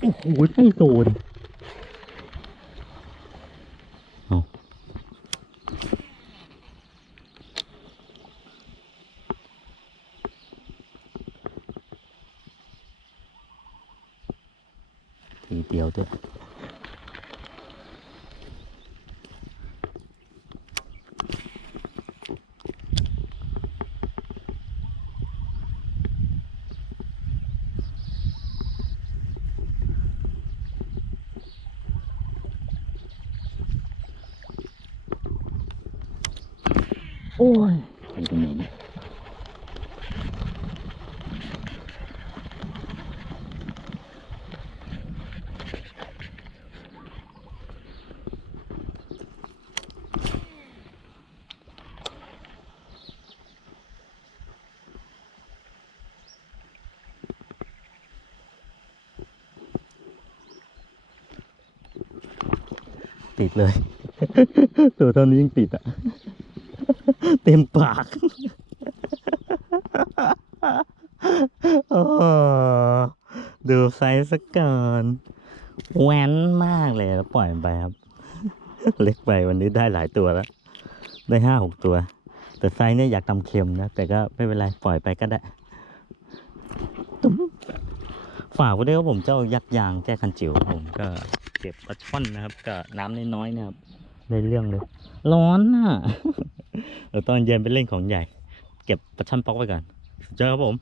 โอ้โหไม่โดนเอาทีเดียวด้วย โอ้ยไปตรงไหนเนี่ยติดเลย ตัวเท่านี้ยังติดอะ เต็มปากโอ้ดูไซส์สักก่อนแหวนมากเลยแล้วปล่อยไปครับ เล็กไปวันนี้ได้หลายตัวแล้ว ได้ห้าหกตัว แต่ไซส์เนี่ยอยากทำเค็มนะ แต่ก็ไม่เป็นไร ปล่อยไปก็ได้ตุ้มฝากไว้ด้วยว่าผมเจ้ายักษ์ยางแจ้คันจิ๋วผมก็เก็บปลาช่อนนะครับกับน้ำน้อยๆนะครับได้เรื่องเลย ร้อนอะ เดี๋ยวตอนเย็นไปเล่นของใหญ่ เก็บปลาช่อนป๊อกไว้ก่อนเจอครับผม